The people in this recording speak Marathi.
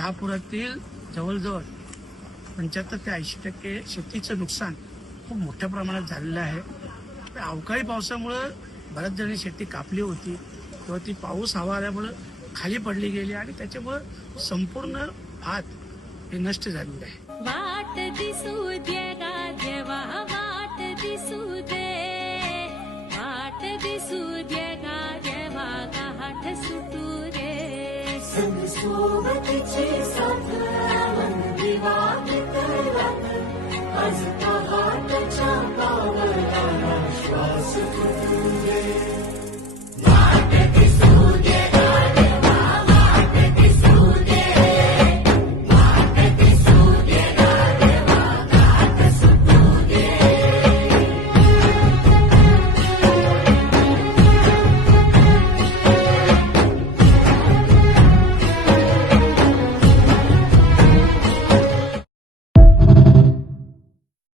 या पुरातील जवळजवळ 75 ते 80% शेतीचं नुकसान खूप मोठ्या प्रमाणात झालेलं आहे. अवकाळी पावसामुळे बऱ्याच जणी शेती कापली होती किंवा ती पाऊस हवा आल्यामुळे खाली पडली गेली आणि त्याच्यामुळे संपूर्ण भात हे नष्ट झालेलं आहे. वाट दिसू दे गा देवा, वाट दिसू दे, वाट दिसू दे गा देवा, गाठ सुटू दे. संग सोबतीची